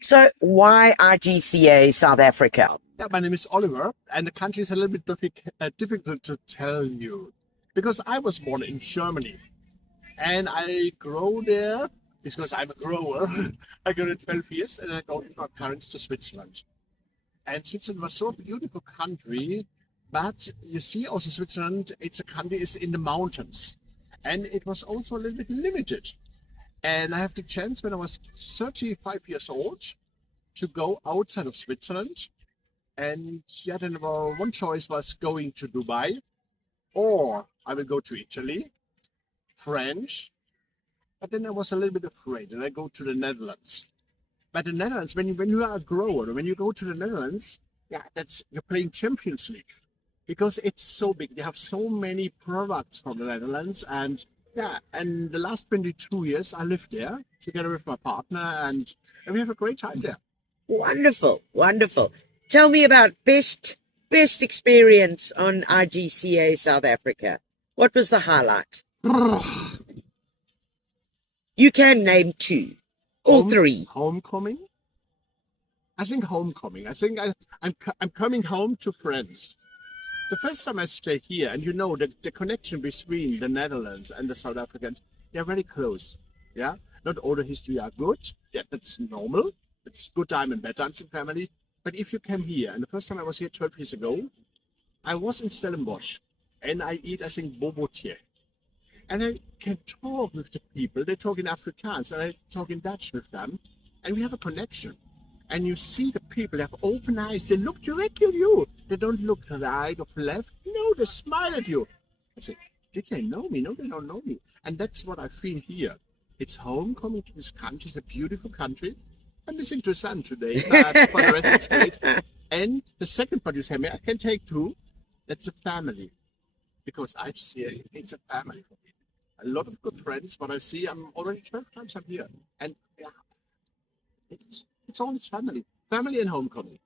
So why IGCA South Africa? Yeah, my name is Oliver, and the country is a little bit difficult to tell you because I was born in Germany and I grow there because I'm a grower. I grew there 12 years and I go with my parents to Switzerland. And Switzerland was so a beautiful country, but you see also Switzerland, it's a country is in the mountains. And it was also a little bit limited. And I have the chance when I was 35 years old to go outside of Switzerland. And yeah, then one choice was going to Dubai, or I will go to Italy, French. But then I was a little bit afraid, and I go to the Netherlands. But the Netherlands, when you are a grower, when you go to the Netherlands, yeah, that's you're playing Champions League because it's so big. They have so many products from the Netherlands, and yeah, and the last 22 years I lived there together with my partner, and we have a great time there. Wonderful, wonderful. Tell me about best experience on IGCA South Africa. What was the highlight? You can name two or three. Homecoming. I think homecoming. I think I'm coming home to friends. The first time I stay here, and you know the connection between the Netherlands and the South Africans, they're very close. Yeah, not all the history are good. Yeah, that's normal. It's good time and bad times in family. But if you come here, and the first time I was here 12 years ago, I was in Stellenbosch, and I eat, I think, bobotier. And I can talk with the people. They talk in Afrikaans, and I talk in Dutch with them, and we have a connection. And you see the people have open eyes. They look directly at you. They don't look right or left. No, they smile at you. I say, did they know me? No, they don't know me. And that's what I feel here. It's homecoming to this country. It's a beautiful country. I'm missing the sun today, but for the rest it's great. And the second part you said, I can take two. That's a family. Because I see it's a family for me. A lot of good friends, but I see I'm already 12 times I'm here. And yeah, it's always family. Family and homecoming.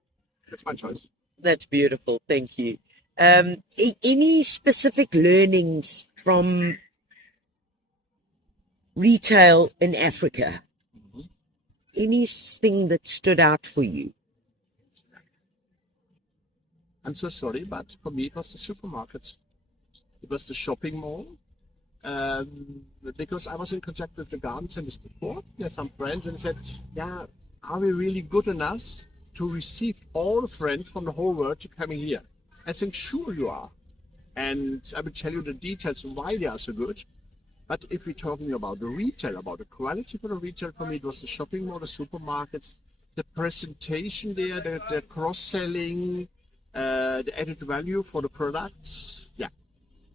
That's my choice. That's beautiful. Thank you. Any specific learnings from retail in Africa? Anything that stood out for you? I'm so sorry, but for me it was the supermarket. It was the shopping mall. Because I was in contact with the garden centers before. There's some friends and said, yeah, are we really good enough to receive all friends from the whole world to coming here? I think sure you are. And I will tell you the details why they are so good. But if we're talking about the retail, about the quality for the retail, for me it was the shopping mall, the supermarkets, the presentation there, the cross-selling, the added value for the products. Yeah,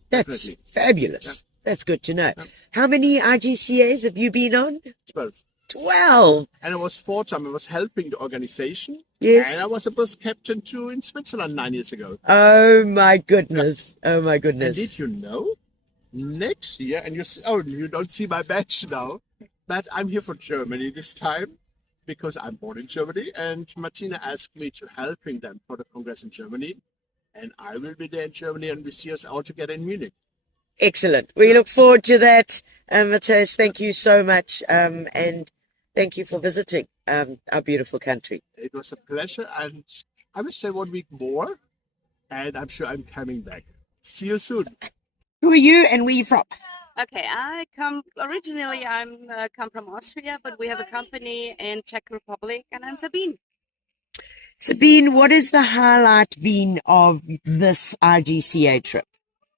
That's definitely. fabulous. Yeah. That's good to know. Yeah. How many IGCAs have you been on? 12. 12. And I was 4 times. I was helping the organization. Yes. And I was a bus captain too in Switzerland 9 years ago. Oh my goodness. Oh my And goodness. did you know? Next year, and you don't see my badge now, but I'm here for Germany this time because I'm born in Germany. And Martina asked me to helping them for the Congress in Germany. And I will be there in Germany and we see us all together in Munich. Excellent. We look forward to that. Matthias, thank you so much. And thank you for visiting our beautiful country. It was a pleasure. And I will stay 1 week more. And I'm sure I'm coming back. See you soon. Who are you and where are you from? Okay, I come from Austria, but we have a company in Czech Republic, and I'm Sabine. Sabine, what has the highlight been of this IGCA trip?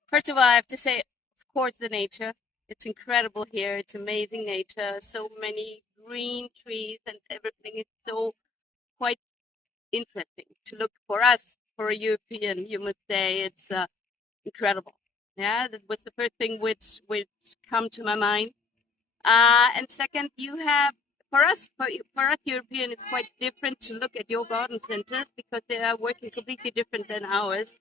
First of all, I have to say, of course, the nature. It's incredible here. It's amazing nature. So many green trees and everything is so quite interesting to look for us, for a European, you must say. It's incredible. Yeah, that was the first thing which come to my mind. And second, you have for us European, it's quite different to look at your garden centers because they are working completely different than ours,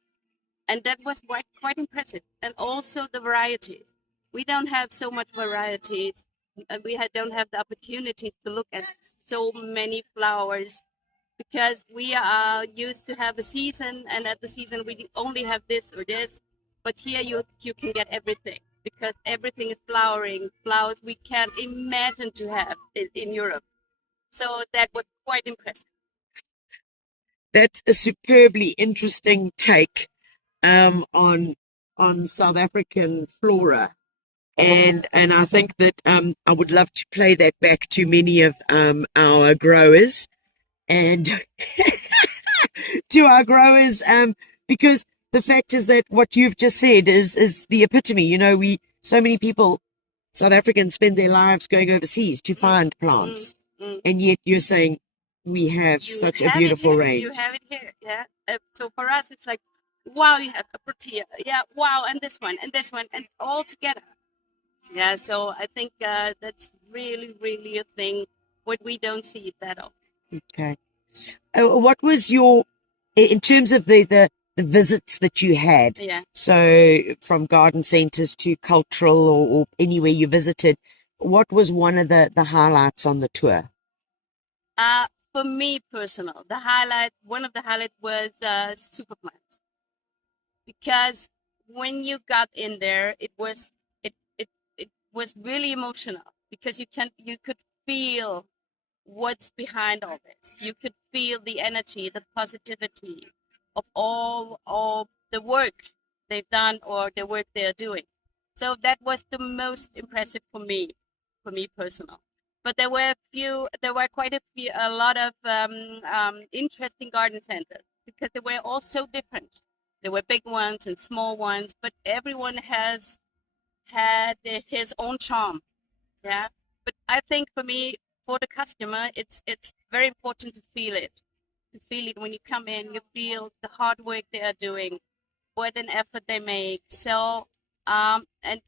and that was quite impressive. And also the varieties. We don't have so much varieties, and don't have the opportunities to look at so many flowers because we are used to have a season, and at the season we only have this or this. But here you can get everything because everything is flowering, flowers we can't imagine to have in Europe. So that was quite impressive. That's a superbly interesting take on South African flora. And I think that I would love to play that back to many of our growers and to our growers, because the fact is that what you've just said is the epitome. You know, so many people, South Africans, spend their lives going overseas to find plants, and yet you're saying we have such a beautiful range. You have it here, yeah. So for us, it's like, wow, you have a protea, yeah, wow, and this one, and all together. Yeah, so I think that's really, really a thing what we don't see that often. Okay. What was in terms of the visits that you had? Yeah. So from garden centres to cultural or anywhere you visited, what was one of the highlights on the tour? For me personal, one of the highlights was super plants, because when you got in there, it was really emotional, because you could feel what's behind all this. You could feel the energy, the positivity of all the work they've done or the work they're doing. So that was the most impressive for me personal. But there were quite a lot of interesting garden centers, because they were all so different. There were big ones and small ones, but everyone had his own charm. Yeah. But I think for me, for the customer, it's very important to feel it. To feel it when you come in, you feel the hard work they are doing, what an effort they make. So, and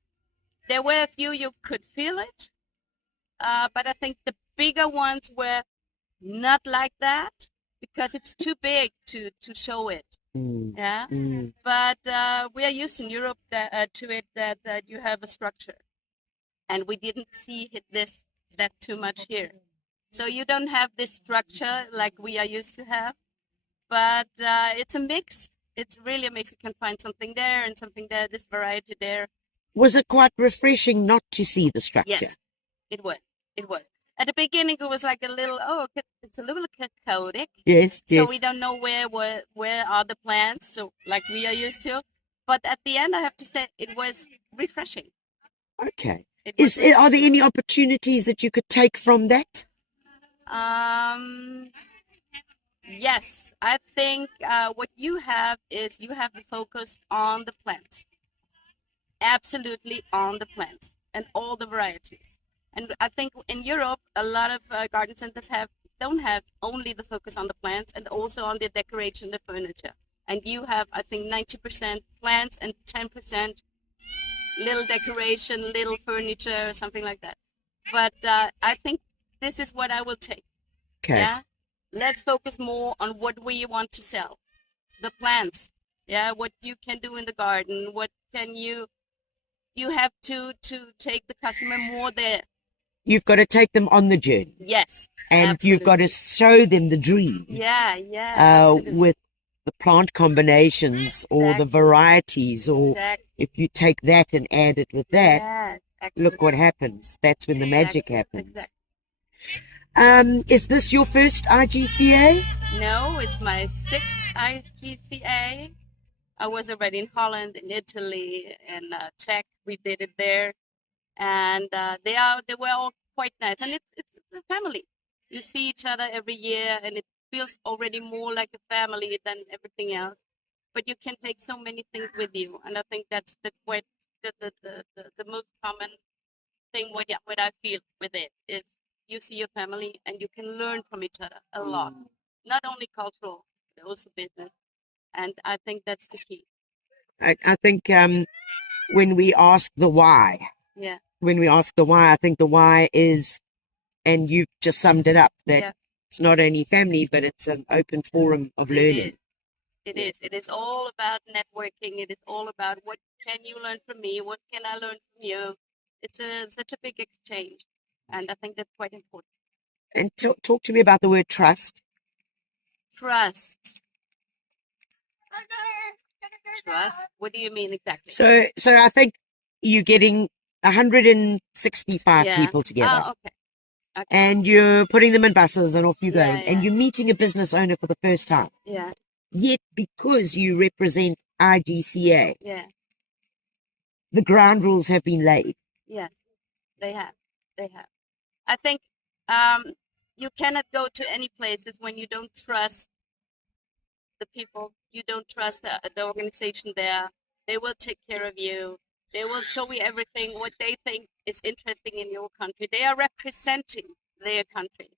there were a few you could feel it, but I think the bigger ones were not like that, because it's too big to show it. Yeah. But we are used in Europe to it that you have a structure, and we didn't see that too much here. So you don't have this structure like we are used to have, but it's a mix. It's really a mix. You can find something there and something there, this variety there. Was it quite refreshing not to see the structure? Yes, it was. It was. At the beginning, it was like a little, it's a little chaotic. Yes, so we don't know where are the plants, so like we are used to. But at the end, I have to say, it was refreshing. Okay. Are there any opportunities that you could take from that? Yes, I think what you have is you have the focus on the plants. Absolutely on the plants and all the varieties. And I think in Europe, a lot of garden centers don't have only the focus on the plants and also on the decoration, the furniture. And you have, I think, 90% plants and 10% little decoration, little furniture, something like that. But I think this is what I will take. Okay. Yeah. Let's focus more on what we want to sell. The plants. Yeah. What you can do in the garden. What can you have to take the customer more there. You've got to take them on the journey. Yes. And absolutely. You've got to show them the dream. Yeah. With the plant combinations exactly. or the varieties, or exactly. if you take that and add it with that, yes, look what happens. That's when the magic happens. Exactly. Is this your first IGCA? No, it's my 6th IGCA. I was already in Holland, in Italy, and Czech. We did it there, and they were all quite nice. And it's a family. You see each other every year, and it feels already more like a family than everything else. But you can take so many things with you, and I think that's the most common thing. What I feel with it is you see your family, and you can learn from each other a lot. Not only cultural, but also business. And I think that's the key. I think when we ask the why, I think the why is, and you've just summed it up, that it's not only family, but it's an open forum of learning. It is. It is all about networking. It is all about what can you learn from me? What can I learn from you? It's such a big exchange. And I think that's quite important. And talk to me about the word trust. Trust. What do you mean exactly? So I think you're getting 165 people together. Okay. Okay. and you're putting them in buses and off you're Yeah, going, and yeah. you're meeting a business owner for the first time. Yeah, Yet, because you represent IGCA, yeah, the ground rules have been laid. yeah. They have. They have. I think you cannot go to any places when you don't trust the people. You don't trust the organization there. They will take care of you. They will show you everything what they think is interesting in your country. They are representing their country,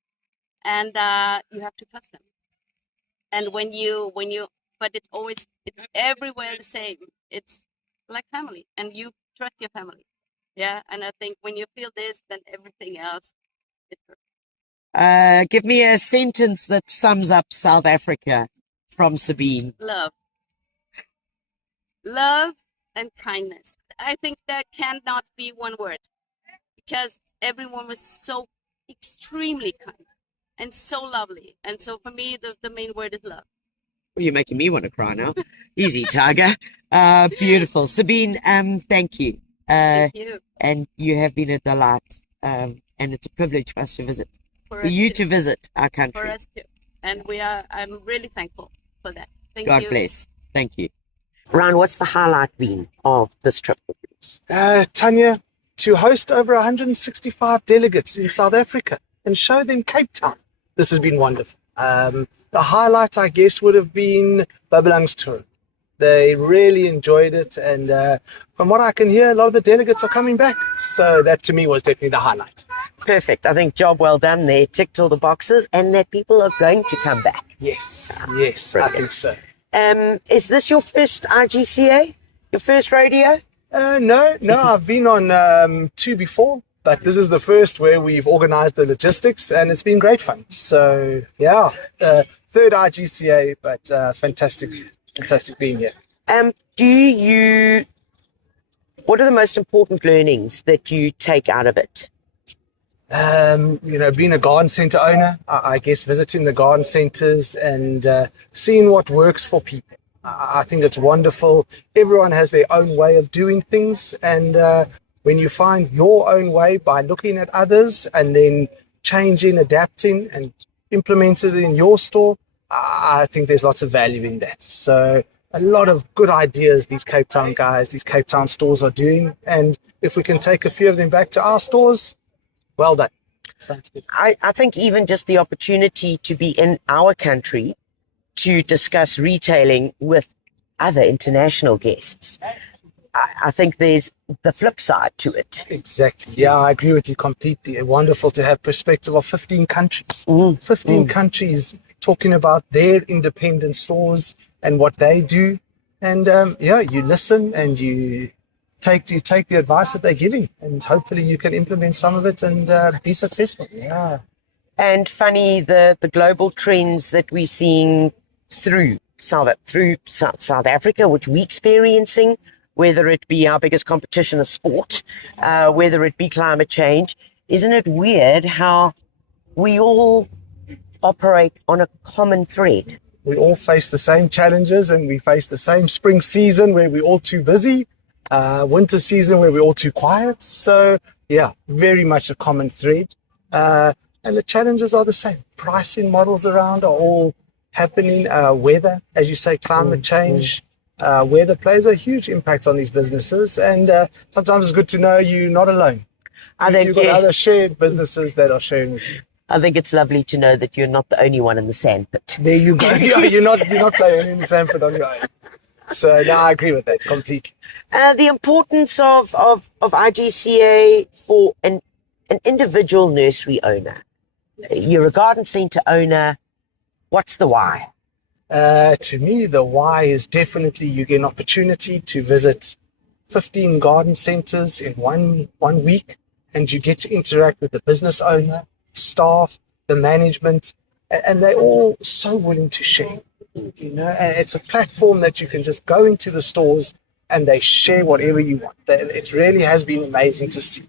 and you have to trust them. And but it's everywhere the same. It's like family, and you trust your family. Yeah, and I think when you feel this, then everything else is perfect. Give me a sentence that sums up South Africa from Sabine. Love and kindness. I think that cannot be one word, because everyone was so extremely kind and so lovely. And so for me, the main word is love. Well, you're making me want to cry now. Easy, Targa. Beautiful. Sabine, thank you. Thank you. And you have been a delight. And it's a privilege for us to visit. For you to visit our country. For us too. And I'm really thankful for that. Thank you. God bless. Thank you. Ryan, what's the highlight been of this trip with yours? Tanya, to host over 165 delegates in South Africa and show them Cape Town. This has been wonderful. The highlight, I guess, would have been Babelang's tour. They really enjoyed it, and from what I can hear, a lot of the delegates are coming back. So that, to me, was definitely the highlight. Perfect. I think job well done there. Ticked all the boxes, and that people are going to come back. Yes, Brilliant. I think so. Is this your first IGCA? Your first rodeo? No, I've been on 2 before, but this is the first where we've organized the logistics, and it's been great fun. So, yeah, third IGCA, but fantastic being here. What are the most important learnings that you take out of it? Being a garden center owner, I guess visiting the garden centers and seeing what works for people. I think it's wonderful. Everyone has their own way of doing things, and when you find your own way by looking at others and then changing, adapting, and implementing it in your store, I think there's lots of value in that. So a lot of good ideas these Cape Town guys, these Cape Town stores are doing, and if we can take a few of them back to our stores, well done. Sounds good. I think even just the opportunity to be in our country to discuss retailing with other international guests, I think there's the flip side to it. Exactly. Yeah, I agree with you completely. Wonderful to have perspective of 15 countries. 15 countries talking about their independent stores and what they do. And you listen and you take the advice that they're giving, and hopefully you can implement some of it and be successful. Yeah. And funny, the global trends that we're seeing through South Africa, which we're experiencing, whether it be our biggest competition of sport, whether it be climate change, isn't it weird how we all operate on a common thread? We all face the same challenges, and we face the same spring season where we're all too busy, winter season where we're all too quiet. So yeah, very much a common thread. And the challenges are the same. Pricing models around are all happening. Weather, as you say, climate change, weather plays a huge impact on these businesses. And sometimes it's good to know you're not alone. You've got other shared businesses that are sharing with you. I think it's lovely to know that you're not the only one in the sandpit. There you go. You're not playing in the sandpit on your own. So no, I agree with that completely. The importance of IGCA for an individual nursery owner. You're a garden centre owner. What's the why? To me, the why is definitely you get an opportunity to visit 15 garden centres in one week, and you get to interact with the business owner, staff, the management, and they're all so willing to share. And it's a platform that you can just go into the stores and they share whatever you want. It really has been amazing to see.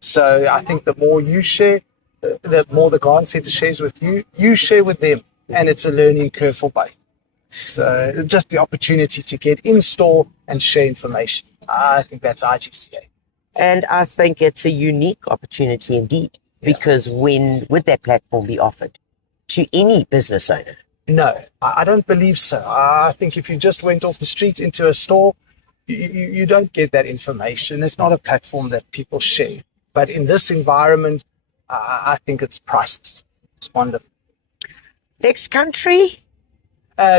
So I think the more you share, the more the garden centre shares with you, you share with them, and it's a learning curve for both. So just the opportunity to get in store and share information. I think that's IGCA. And I think it's a unique opportunity indeed. Because when would that platform be offered to any business owner? No, I don't believe so. I think if you just went off the street into a store, you don't get that information. It's not a platform that people share. But in this environment, I think it's priceless. It's wonderful. Next country?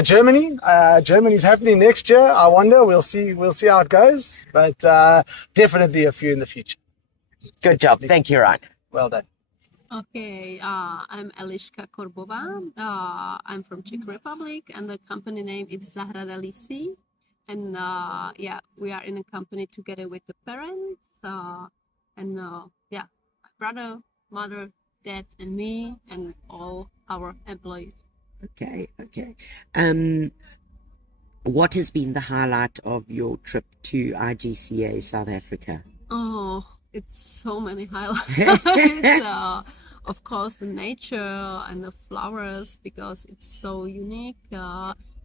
Germany. Germany's happening next year. I wonder. We'll see how it goes. But definitely a few in the future. Good job. Thank you, Ryan. Well done. Okay, I'm Eliška Korbova. I'm from Czech Republic, and the company name is Zahrada Lisí. And yeah, we are in a company together with the parents, and yeah, my brother, mother, dad, and me, and all our employees. Okay. What has been the highlight of your trip to IGCA South Africa? Oh, it's so many highlights. Of course, the nature and the flowers, because it's so unique.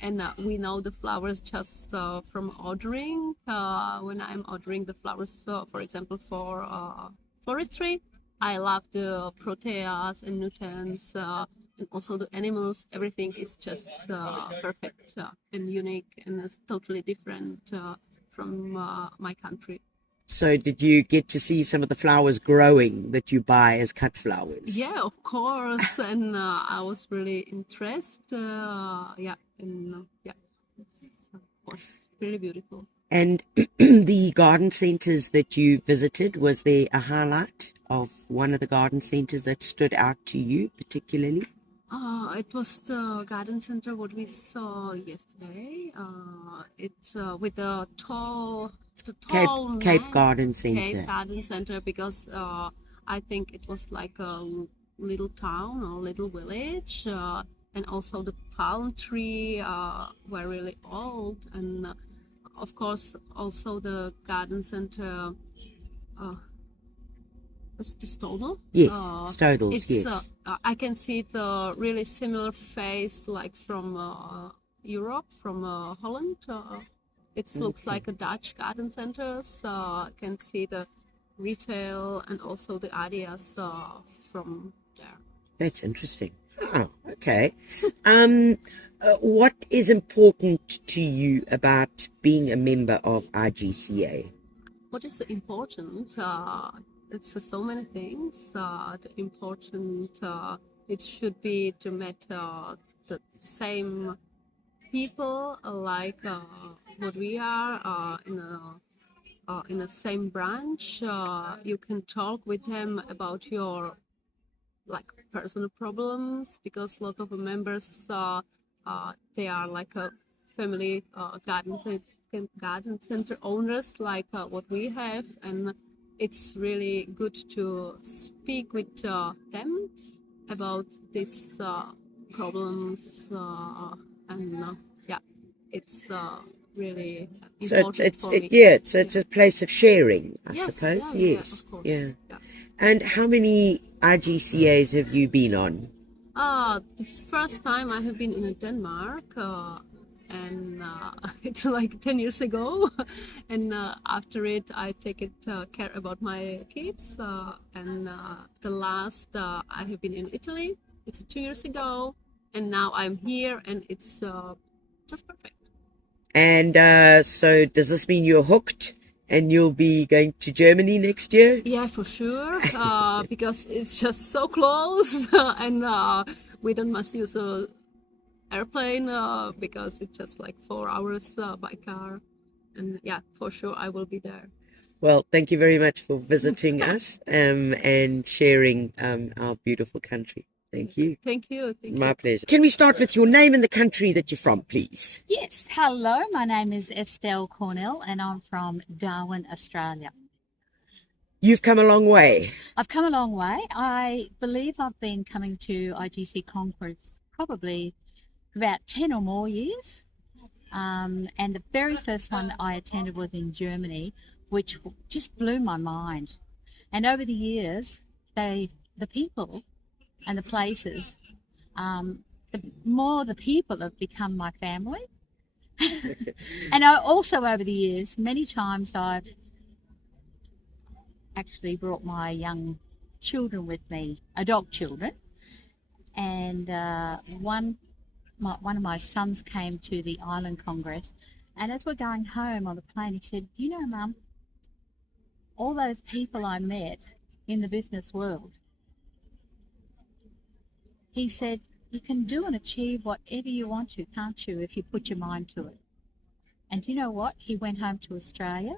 And we know the flowers just from ordering. When I'm ordering the flowers, for example, for forestry, I love the proteas and nutants, and also the animals. Everything is just perfect and unique, and it's totally different from my country. So did you get to see some of the flowers growing that you buy as cut flowers? Yeah, of course. And I was really interested. Yeah, and yeah, it was really beautiful. And the garden centers that you visited, was there a highlight of one of the garden centers that stood out to you particularly? It was the garden center what we saw yesterday. It's with the tall Cape Garden Center. Cape Garden Center, because I think it was like a little town or little village, and also the palm tree were really old, and of course also the garden center. The Stodel? Yes, Stodels, yes. I can see the really similar face like from Europe, from Holland. It looks like a Dutch garden center. So I can see the retail and also the ideas from there. That's interesting. Oh, okay. What is important to you about being a member of IGCA? What is important? It's so many things. The important it should be to meet the same people like what we are in the same branch. You can talk with them about your like personal problems, because a lot of the members they are like a family garden center owners like what we have, and it's really good to speak with them about these problems, and yeah, it's really important for me. It's a place of sharing, I suppose. Yes, of course. Yeah. And how many IGCAs have you been on? The first time I have been in Denmark, and it's like 10 years ago, and after it I take care about my kids, and the last I have been in Italy. It's 2 years ago, and now I'm here, and it's just perfect. And so does this mean you're hooked and you'll be going to Germany next year? Yeah, for sure, because it's just so close, and we don't must use a airplane because it's just like 4 hours by car, and yeah, for sure I will be there. Well, thank you very much for visiting us and sharing our beautiful country. Thank you. Thank you. My pleasure. Can we start with your name and the country that you're from, please? Yes, hello, my name is Estelle Cornell and I'm from Darwin, Australia. You've come a long way. I've come a long way. I believe I've been coming to IGCA Congress probably about 10 or more years. And the very first one I attended was in Germany, which just blew my mind. And over the years, the people and the places, the more the people have become my family. And I also, over the years, many times I've actually brought my young children with me, adult children, and one of my sons came to the Island Congress, and as we're going home on the plane, he said, "You know, Mum, all those people I met in the business world," he said, "you can do and achieve whatever you want to, can't you, if you put your mind to it." And you know what? He went home to Australia.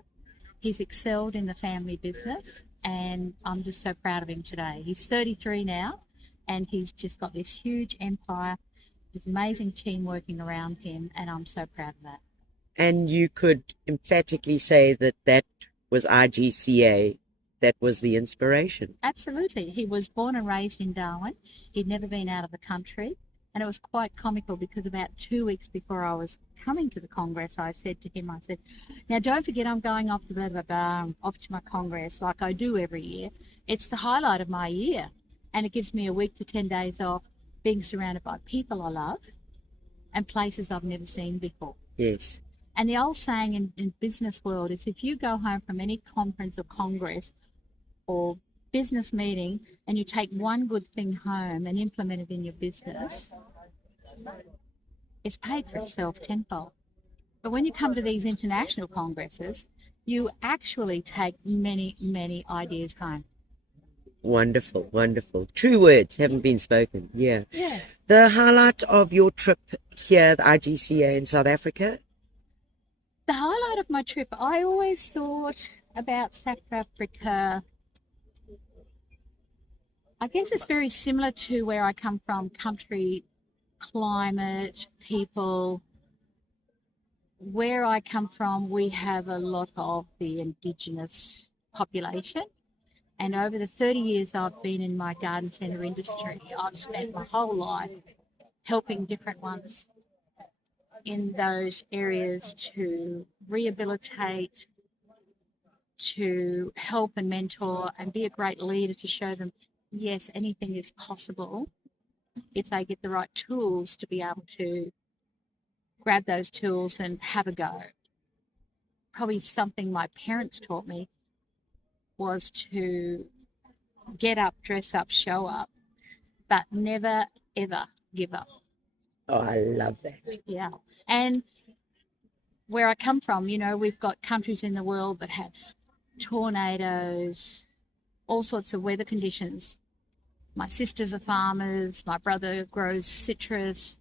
He's excelled in the family business, and I'm just so proud of him today. He's 33 now, and he's just got this huge empire, this amazing team working around him, and I'm so proud of that. And you could emphatically say that that was IGCA, that was the inspiration. Absolutely. He was born and raised in Darwin. He'd never been out of the country. And it was quite comical because about 2 weeks before I was coming to the Congress, I said to him, "Now don't forget I'm going off to blah, blah, blah, off to my Congress like I do every year. It's the highlight of my year. And it gives me a week to 10 days off being surrounded by people I love and places I've never seen before." Yes. And the old saying in business world is if you go home from any conference or congress or business meeting and you take one good thing home and implement it in your business, it's paid for itself tenfold. But when you come to these international congresses, you actually take many, many ideas home. Wonderful, wonderful. True words haven't been spoken. Yeah. Yeah. The highlight of your trip here, the IGCA in South Africa? The highlight of my trip, I always thought about South Africa. I guess it's very similar to where I come from, country, climate, people. Where I come from, we have a lot of the Indigenous population. And over the 30 years I've been in my garden centre industry, I've spent my whole life helping different ones in those areas to rehabilitate, to help and mentor and be a great leader to show them, yes, anything is possible if they get the right tools to be able to grab those tools and have a go. Probably something my parents taught me was to get up, dress up, show up, but never, ever give up. Oh, I love that. Yeah. And where I come from, you know, we've got countries in the world that have tornadoes, all sorts of weather conditions. My sisters are farmers, my brother grows citrus.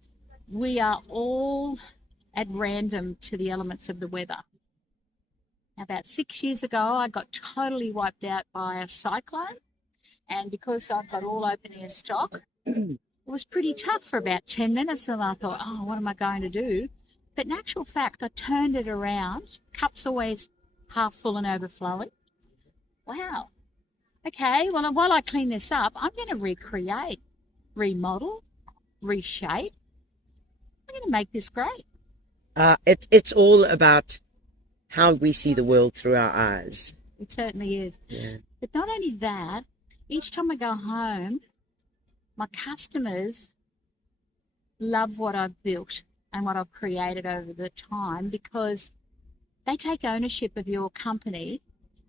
We are all at random to the elements of the weather. About 6 years ago, I got totally wiped out by a cyclone. And because I've got all open air stock, it was pretty tough for about 10 minutes. And I thought, oh, what am I going to do? But in actual fact, I turned it around. Cup's always half full and overflowing. Wow. Okay, well, while I clean this up, I'm going to recreate, remodel, reshape. I'm going to make this great. It's all about how we see the world through our eyes. It certainly is. Yeah. But not only that, each time I go home, my customers love what I've built and what I've created over the time because they take ownership of your company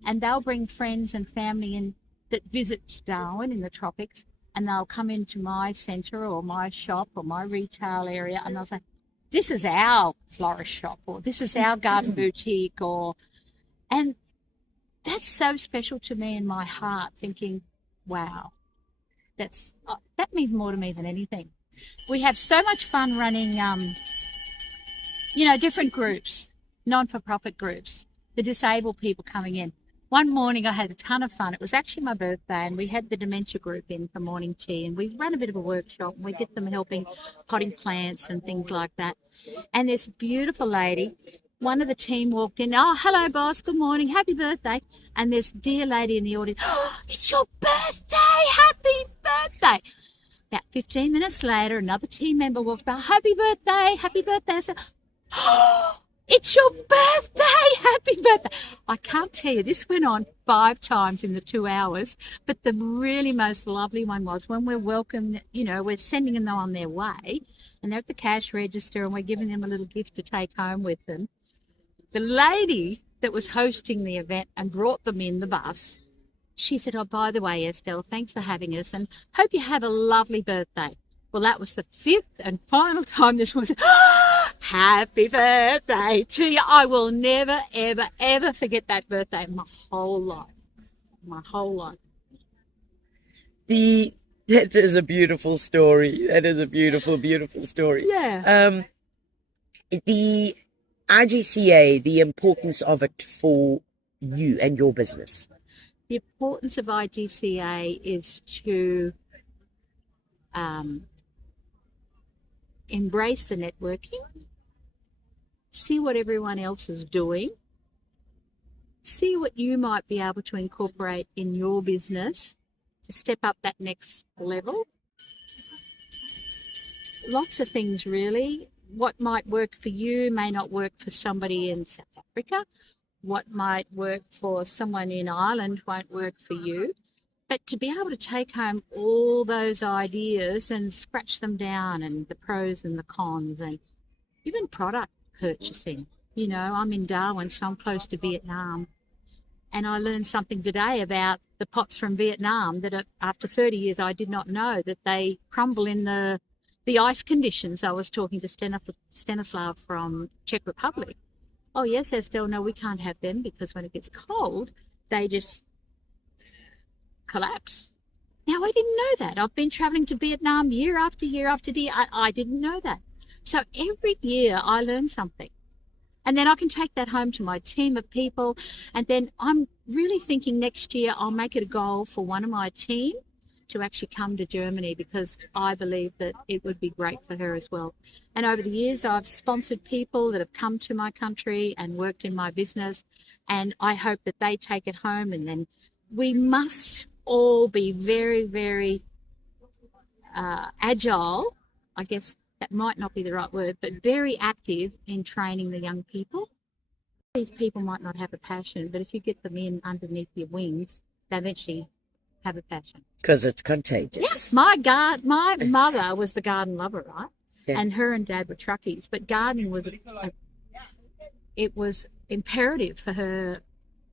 and they'll bring friends and family in that visit Darwin in the tropics, and they'll come into my centre or my shop or my retail area and they'll say, this is our florist shop, or this is our garden boutique, and that's so special to me in my heart, thinking, wow, that means more to me than anything. We have so much fun running, different groups, non-for-profit groups, the disabled people coming in. One morning I had a ton of fun. It was actually my birthday and we had the dementia group in for morning tea and we run a bit of a workshop and we get them helping potting plants and things like that. And this beautiful lady, one of the team walked in, oh, hello boss, good morning, happy birthday. And this dear lady in the audience, oh, it's your birthday, happy birthday. About 15 minutes later, another team member walked by, happy birthday, happy birthday. I said, oh, it's your birthday, happy birthday. I can't tell you, this went on 5 times in the 2 hours, but the really most lovely one was when we're welcome, we're sending them on their way and they're at the cash register and we're giving them a little gift to take home with them. The lady that was hosting the event and brought them in the bus She said, "Oh, by the way, Estelle, thanks for having us and hope you have a lovely birthday." Well, that was the 5th and final time this was, happy birthday to you. I will never, ever, ever forget that birthday my whole life. My whole life. That is a beautiful story. That is a beautiful, beautiful story. Yeah. The IGCA, the importance of it for you and your business. The importance of IGCA is to embrace the networking, see what everyone else is doing, see what you might be able to incorporate in your business to step up that next level. Lots of things, really. What might work for you may not work for somebody in South Africa. What might work for someone in Ireland won't work for you. But to be able to take home all those ideas and scratch them down, and the pros and the cons, and even product purchasing. You know, I'm in Darwin, so I'm close to Vietnam. And I learned something today about the pots from Vietnam that after 30 years I did not know that they crumble in the ice conditions. I was talking to Stanislav from Czech Republic. Oh, yes, Estelle, no, we can't have them because when it gets cold, they just collapse. Now, I didn't know that. I've been traveling to Vietnam year after year after year. I didn't know that. So every year I learn something. And then I can take that home to my team of people. And then I'm really thinking next year I'll make it a goal for one of my team to actually come to Germany, because I believe that it would be great for her as well. And over the years, I've sponsored people that have come to my country and worked in my business. And I hope that they take it home. And then we must all be very, very agile. I guess that might not be the right word, but very active in training the young people. These people might not have a passion, but if you get them in underneath your wings, they eventually have a passion. Because it's contagious. Yes, my mother was the garden lover, right? Yeah. And her and Dad were truckies, but gardening was it was imperative for her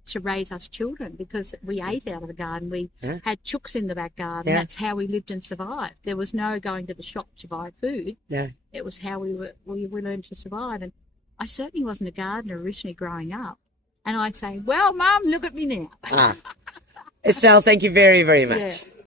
to raise us children, because we ate out of the garden. We had chooks in the back garden. That's how we lived and survived. There was no going to the shop to buy food. No. It was how we learned to survive. And I certainly wasn't a gardener originally growing up. And I'd say, well, Mum, look at me now. Estelle, thank you very, very much. Yeah.